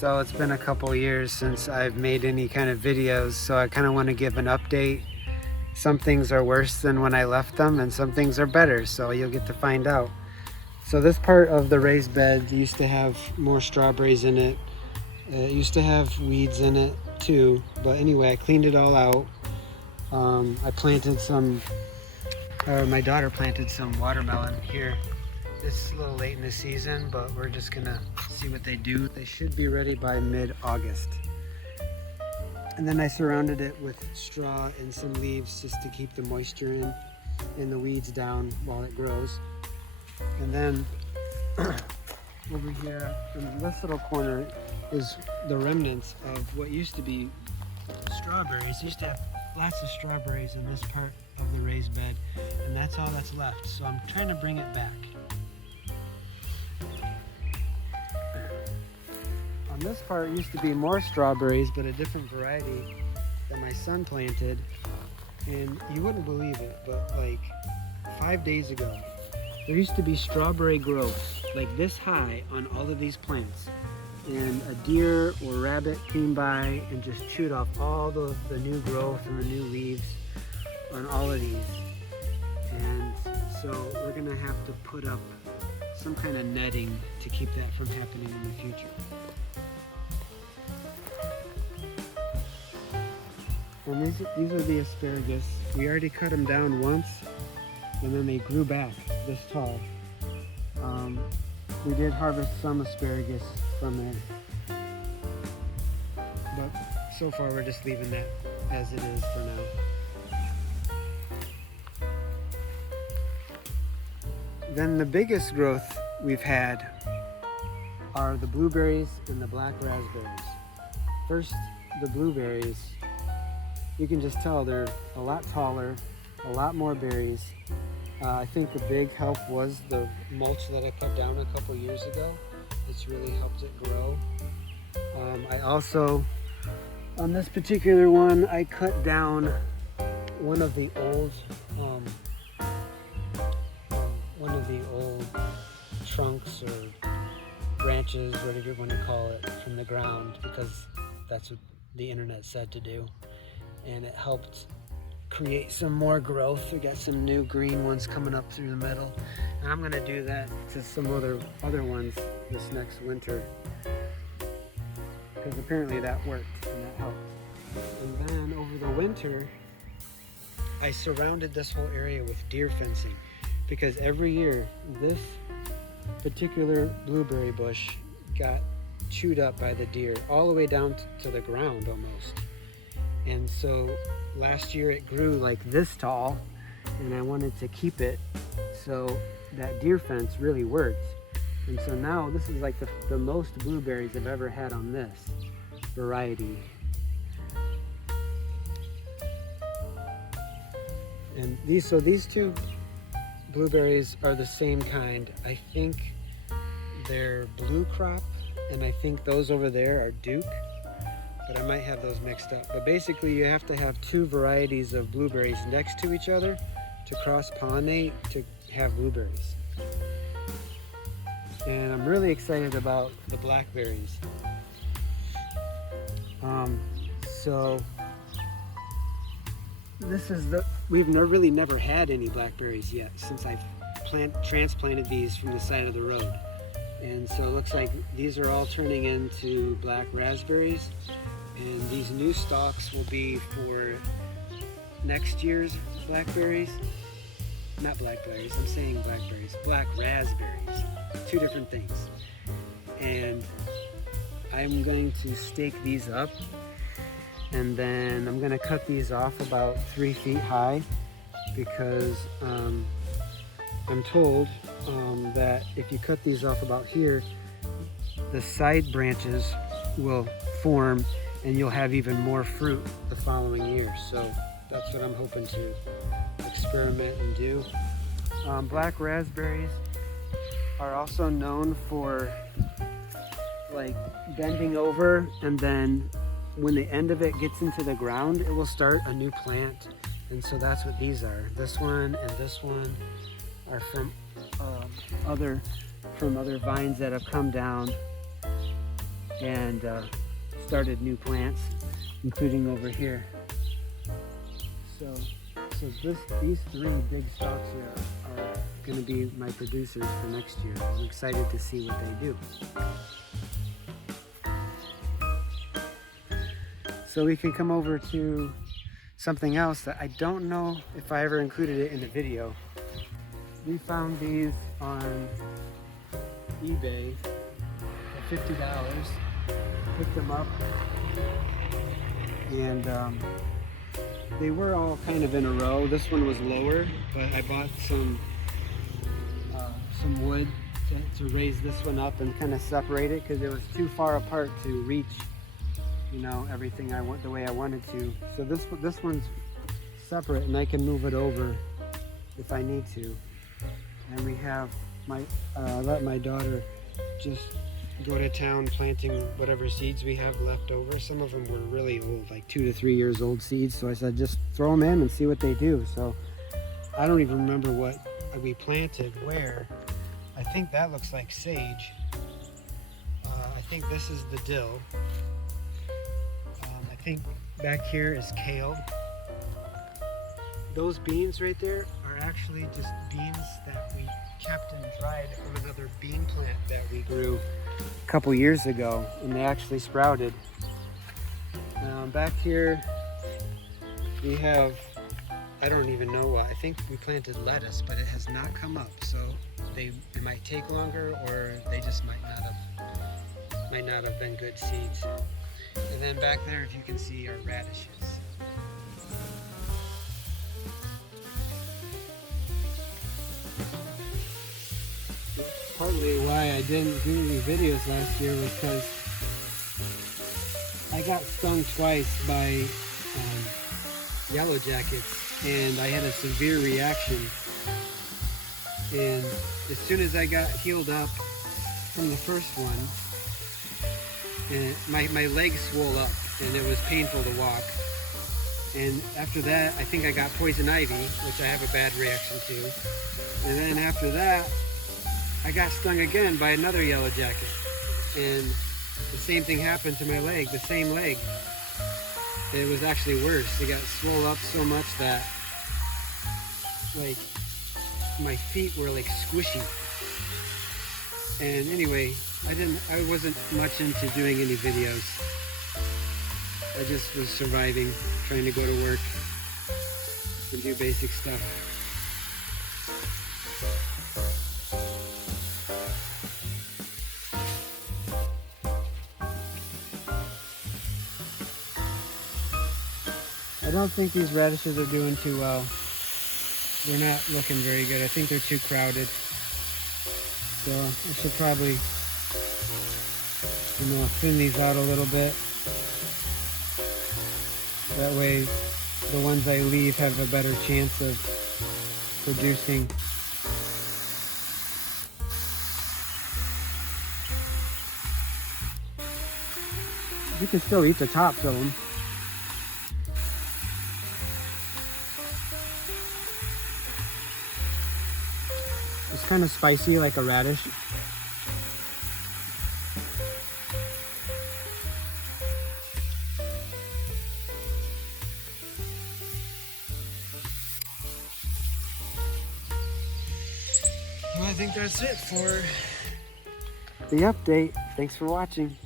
So it's been a couple years since I've made any kind of videos, so I kind of want to give an update. Some things are worse than when I left them, and some things are better, so you'll get to find out. So this part of the raised bed used to have more strawberries in it. It used to have weeds in it too, but anyway, I cleaned it all out. I planted some, or my daughter planted some watermelon here. It's a little late in the season, but we're just gonna see what they do. They should be ready by mid-August. And then I surrounded it with straw and some leaves just to keep the moisture in and the weeds down while it grows. And then over here in this little corner is the remnants of what used to be strawberries. Used to have lots of strawberries in this part of the raised bed, and that's all that's left. So I'm trying to bring it back. On this part used to be more strawberries, but a different variety that my son planted. And you wouldn't believe it, but like 5 days ago, there used to be strawberry growth like this high on all of these plants. And a deer or rabbit came by and just chewed off all the new growth and the new leaves on all of these. And so we're gonna have to put up some kind of netting to keep that from happening in the future. And these are the asparagus. We already cut them down once, and then they grew back this tall. We did harvest some asparagus from there, but so far we're just leaving that as it is for now. Then the biggest growth we've had are the blueberries and the black raspberries. First, the blueberries. You can just tell they're a lot taller, a lot more berries. I think the big help was the mulch that I put down a couple years ago. It's really helped it grow. I also, on this particular one, I cut down one of the old trunks or branches, whatever you want to call it, from the ground, because that's what the internet said to do. And it helped create some more growth. We got some new green ones coming up through the middle, and I'm gonna do that to some other ones this next winter, because apparently that worked and that helped. And then over the winter, I surrounded this whole area with deer fencing, because every year this particular blueberry bush got chewed up by the deer all the way down to the ground almost. And so last year it grew like this tall, and I wanted to keep it so that deer fence really worked. And so now this is like the most blueberries I've ever had on this variety. And these two blueberries are the same kind. I think they're blue crop, and I think those over there are Duke, but I might have those mixed up. But basically you have to have two varieties of blueberries next to each other to cross-pollinate to have blueberries. And I'm really excited about the blackberries. So this is we've really never had any blackberries yet since I've transplanted these from the side of the road. And so it looks like these are all turning into black raspberries. And these new stalks will be for next year's blackberries. Not blackberries, I'm saying blackberries. Black raspberries. Two different things. And I'm going to stake these up, and then I'm going to cut these off about 3 feet high, because I'm told that if you cut these off about here, the side branches will form and you'll have even more fruit the following year. So that's what I'm hoping to experiment and do. Black raspberries are also known for like bending over, and then when the end of it gets into the ground, it will start a new plant. And so that's what these are. This one and this one are from other vines that have come down and started new plants, including over here. So these three big stalks here are going to be my producers for next year. I'm excited to see what they do. So we can come over to something else that I don't know if I ever included it in the video. We found these on eBay for $50. Picked them up, and they were all kind of in a row. This one was lower, but I bought some wood to raise this one up and kind of separate it because it was too far apart to reach, you know, everything I want the way I wanted to. So this one's separate, and I can move it over if I need to. And we have let my daughter just go to town planting whatever seeds we have left over. Some of them were really old, like 2 to 3 years old seeds. So I said, just throw them in and see what they do. So I don't even remember what we planted where. I think that looks like sage. I think this is the dill. I think back here is kale. Those beans right there are actually just beans that we kept and dried from another bean plant that we grew a couple years ago, and they actually sprouted. Back here we have, I don't even know what, I think we planted lettuce, but it has not come up, so it might take longer, or they just might not have been good seeds. And then back there, if you can see, are radishes. Partly why I didn't do any videos last year was because I got stung twice by yellow jackets, and I had a severe reaction. And as soon as I got healed up from the first one, and my legs swole up, and it was painful to walk. And after that, I think I got poison ivy, which I have a bad reaction to. And then after that, I got stung again by another yellow jacket, and the same thing happened to my leg, the same leg. It was actually worse. It got swole up so much that, like, my feet were like squishy. And anyway, I wasn't much into doing any videos. I just was surviving, trying to go to work and do basic stuff. I don't think these radishes are doing too well. They're not looking very good. I think they're too crowded. So I should probably, thin these out a little bit. That way the ones I leave have a better chance of producing. You can still eat the tops of them. It's kind of spicy, like a radish. Well, I think that's it for the update. Thanks for watching.